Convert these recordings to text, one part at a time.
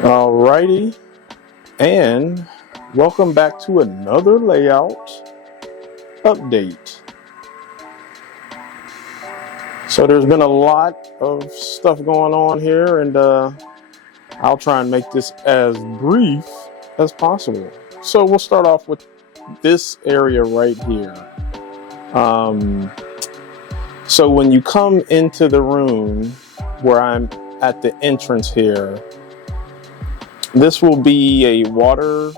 Alrighty, and welcome back to another layout update. So there's been a lot of stuff going on here, and I'll try and make this as brief as possible. So we'll start off with this area right here. So when you come into the room where I'm at the entrance here, this will be a water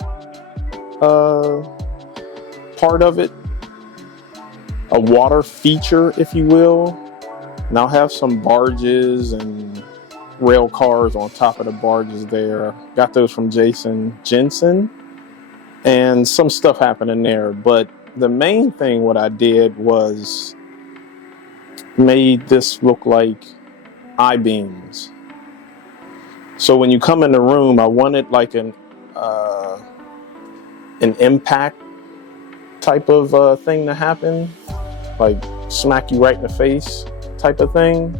part of it, a water feature, if you will. And I'll have some barges and rail cars on top of the barges there. Got those from Jason Jensen, and some stuff happening there. But the main thing what I did was made this look like I-beams. So when you come in the room, I wanted like an impact type of thing to happen, like smack you right in the face type of thing.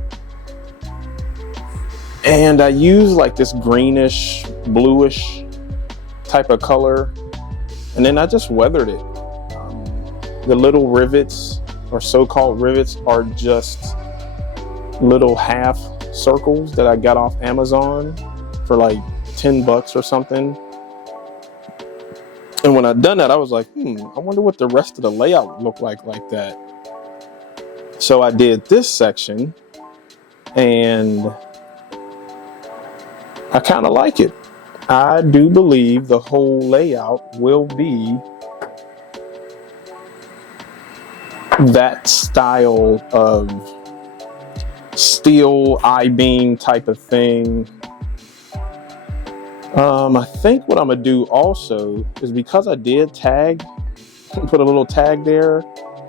And I used like this greenish, bluish type of color, and then I just weathered it. The little rivets, or so-called rivets, are just little half circles that I got off Amazon for like $10 or something. And when I done that, I was like, I wonder what the rest of the layout looked like that. So I did this section, and I kind of like it. I do believe the whole layout will be that style of steel I-beam type of thing. I think what I'm gonna do also is, because I did tag, put a little tag there,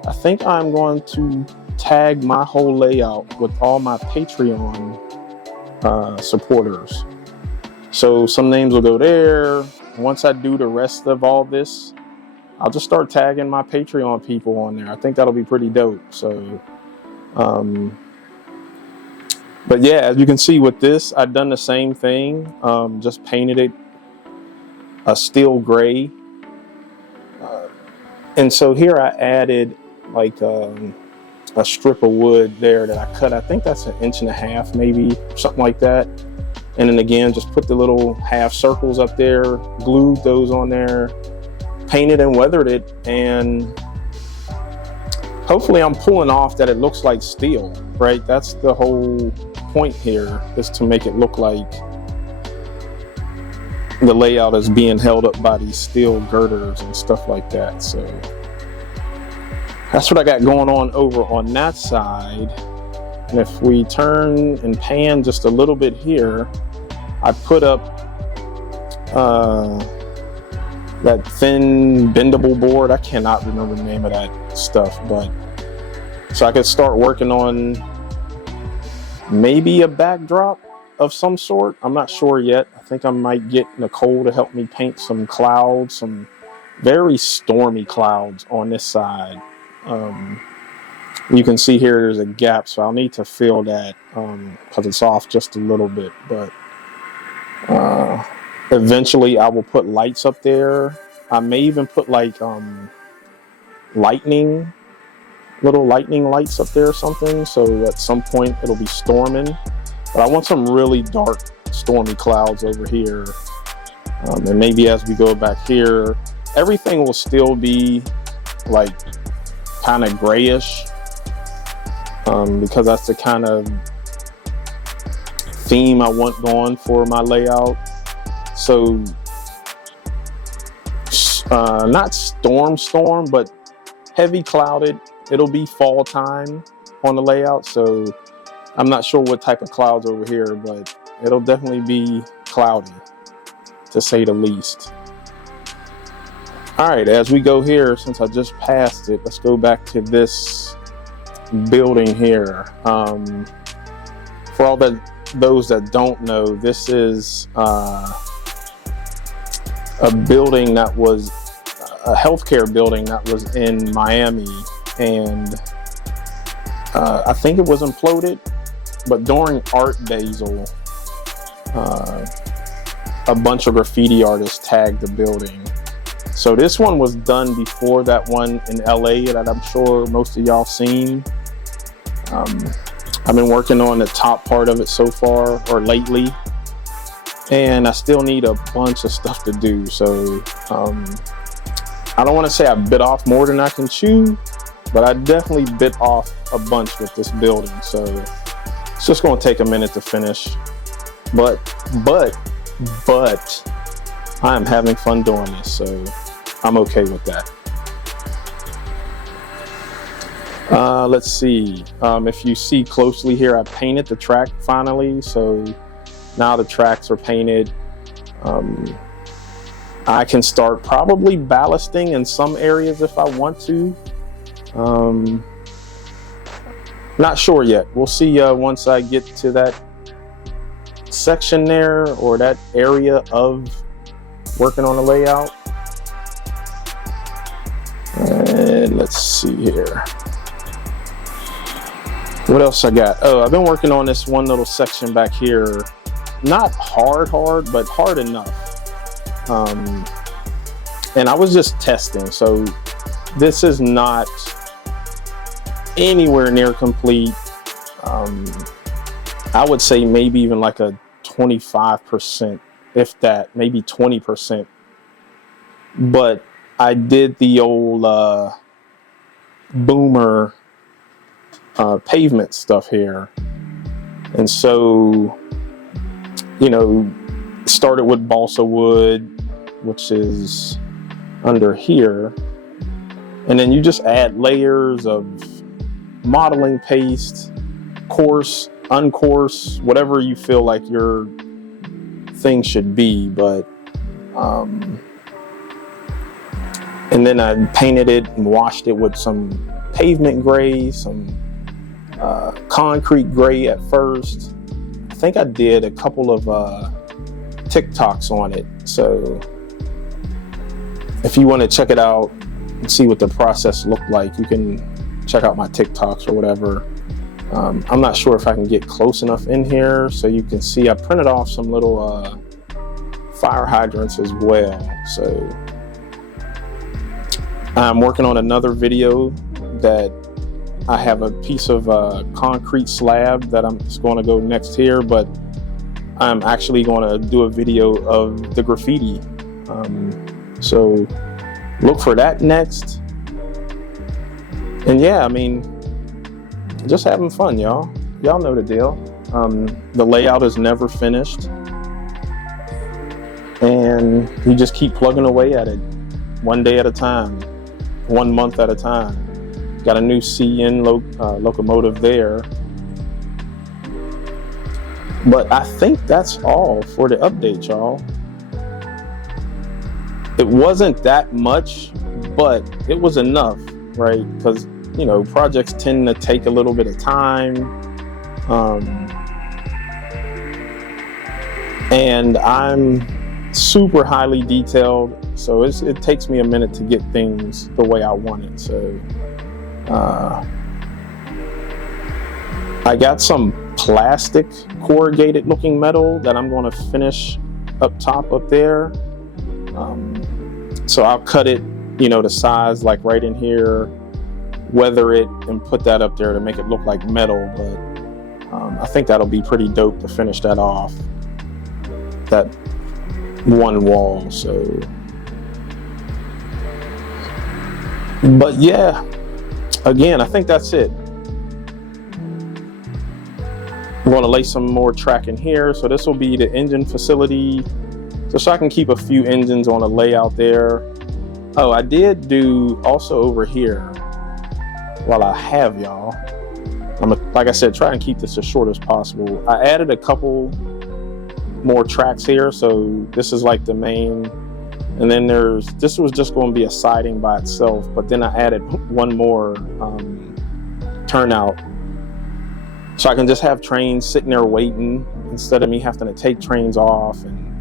I think I'm going to tag my whole layout with all my Patreon supporters. So some names will go there. Once I do the rest of all this, I'll just start tagging my Patreon people on there. I think that'll be pretty dope. So, but yeah, as you can see with this, I've done the same thing. Just painted it a steel gray. And so here I added like a strip of wood there that I cut. I think that's 1.5 inches, maybe, something like that. And then again, just put the little half circles up there, glued those on there, painted and weathered it, and hopefully I'm pulling off that it looks like steel, right? That's the whole point here, is to make it look like the layout is being held up by these steel girders and stuff like that. So that's what I got going on over on that side. And if we turn and pan just a little bit here, I put up that thin bendable board. I cannot remember the name of that stuff, but so I could start working on maybe a backdrop of some sort. I'm not sure yet. I think I might get Nicole to help me paint some clouds, some very stormy clouds on this side. You can see here there's a gap, so I'll need to fill that because it's off just a little bit. But eventually I will put lights up there. I may even put like little lightning lights up there or something, so at some point it'll be storming. But I want some really dark, stormy clouds over here. And maybe as we go back here, everything will still be like kind of grayish, because that's the kind of theme I want going for my layout. So not storm, but heavy clouded. It'll be fall time on the layout, so I'm not sure what type of clouds over here, but it'll definitely be cloudy, to say the least. All right, as we go here, since I just passed it, let's go back to this building here. For all those that don't know, this is a building that was a healthcare building that was in Miami, and I think it was imploded, but during Art Basel, a bunch of graffiti artists tagged the building. So this one was done before that one in LA that I'm sure most of y'all seen. I've been working on the top part of it so far, or lately, and I still need a bunch of stuff to do. So I don't want to say I bit off more than I can chew, but I definitely bit off a bunch with this building. So it's just going to take a minute to finish. But I am having fun doing this, so I'm okay with that. Let's see. If you see closely here, I painted the track finally. So now the tracks are painted. I can start probably ballasting in some areas if I want to. Not sure yet. We'll see once I get to that section there, or that area of working on the layout. And let's see here. What else I got? Oh, I've been working on this one little section back here. Not hard, but hard enough. And I was just testing. So this is not anywhere near complete. I would say maybe even like a 25%, if that, maybe 20%. But I did the old boomer pavement stuff here. And so, you know, started with balsa wood, which is under here. And then you just add layers of modeling paste, coarse, uncoarse, whatever you feel like your thing should be. But and then I painted it and washed it with some pavement gray, some concrete gray at first. I think I did a couple of TikToks on it. So if you want to check it out and see what the process looked like, you can check out my TikToks or whatever. I'm not sure if I can get close enough in here so you can see. I printed off some little fire hydrants as well. So I'm working on another video that I have a piece of concrete slab that I'm just going to go next here, but I'm actually going to do a video of the graffiti. So look for that next. And yeah, I mean, just having fun, y'all. Y'all know the deal. The layout is never finished. And you just keep plugging away at it, one day at a time, 1 month at a time. Got a new CN locomotive there. But I think that's all for the update, y'all. It wasn't that much, but it was enough, right? Because, you know, projects tend to take a little bit of time. And I'm super highly detailed, so it takes me a minute to get things the way I want it. So I got some plastic corrugated looking metal that I'm going to finish up top up there. So I'll cut it, you know, the size like right in here, weather it, and put that up there to make it look like metal. But I think that'll be pretty dope to finish that off, that one wall. So, but yeah, again, I think that's it. I'm going to lay some more track in here. So this will be the engine facility, so I can keep a few engines on a layout there. Oh, I did do also over here, while I have y'all, like I said, try and keep this as short as possible. I added a couple more tracks here. So this is like the main, and then this was just going to be a siding by itself, but then I added one more turnout, so I can just have trains sitting there waiting instead of me having to take trains off and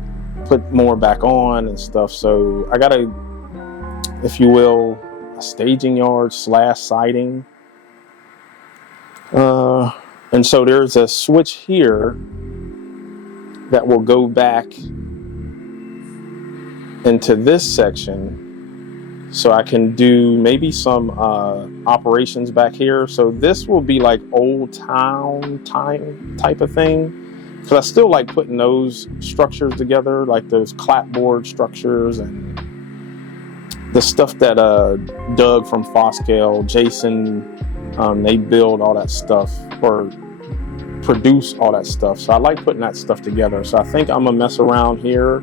put more back on and stuff. So I got if you will, a staging yard / siding. And so there's a switch here that will go back into this section so I can do maybe some operations back here. So this will be like old town time type of thing, because I still like putting those structures together, like those clapboard structures and the stuff that Doug from Foscale, Jason, they build all that stuff or produce all that stuff. So I like putting that stuff together. So I think I'm gonna mess around here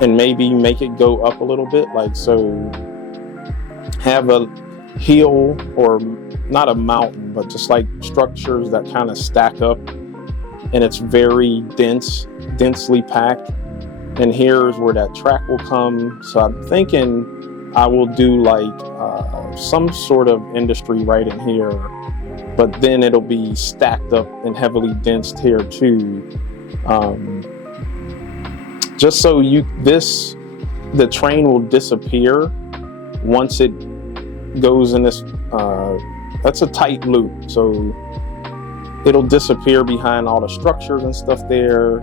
and maybe make it go up a little bit, like so have a hill, or not a mountain, but just like structures that kind of stack up and it's very densely packed. And here's where that track will come. So I'm thinking I will do like some sort of industry right in here, but then it'll be stacked up and heavily densed here too. Just so the train will disappear once it goes in this, that's a tight loop. So it'll disappear behind all the structures and stuff there,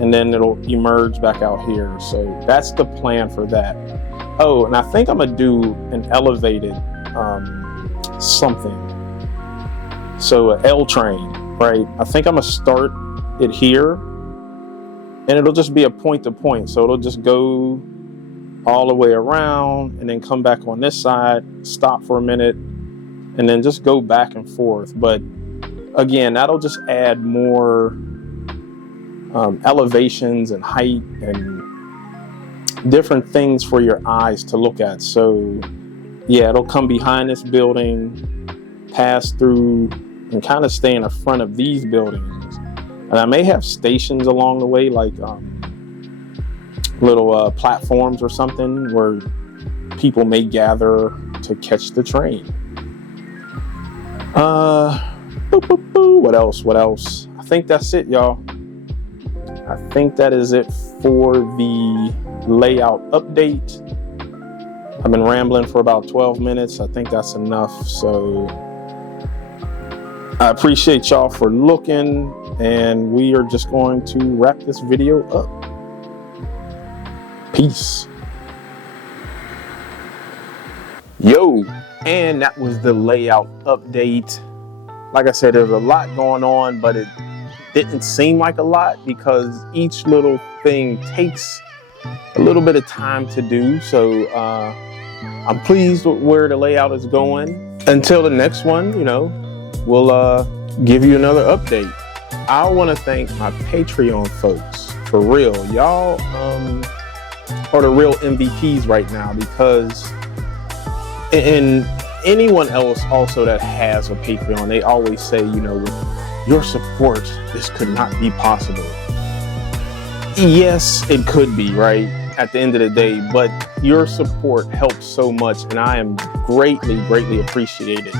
and then it'll emerge back out here. So that's the plan for that. Oh, and I think I'm gonna do an elevated something. So an L train, right? I think I'm gonna start it here, and it'll just be a point to point. So it'll just go all the way around and then come back on this side, stop for a minute, and then just go back and forth. But again, that'll just add more elevations and height and different things for your eyes to look at. So yeah, it'll come behind this building, pass through, and kind of stay in the front of these buildings. And I may have stations along the way, like little platforms or something where people may gather to catch the train. What else? I think that's it, y'all. I think that is it for the layout update. I've been rambling for about 12 minutes. I think that's enough. So I appreciate y'all for looking, and we are just going to wrap this video up. Peace. Yo, and that was the layout update. Like I said, there's a lot going on, but it didn't seem like a lot because each little thing takes a little bit of time to do. So I'm pleased with where the layout is going. Until the next one, we'll give you another update. I want to thank my Patreon folks. For real, y'all are the real MVPs right now, because and anyone else also that has a Patreon, they always say, with your support, this could not be possible. Yes, it could be, right? At the end of the day, but your support helps so much, and I am greatly appreciative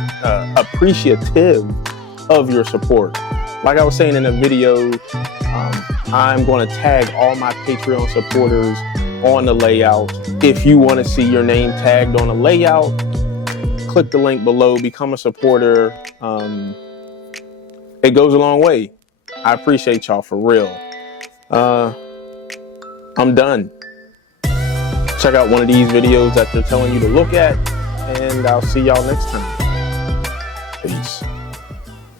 of your support. Like I was saying in the video, I'm going to tag all my Patreon supporters on the layout. If you want to see your name tagged on the layout, click the link below, become a supporter. It goes a long way. I appreciate y'all, for real. I'm done. Check out one of these videos that they're telling you to look at, and I'll see y'all next time. Peace.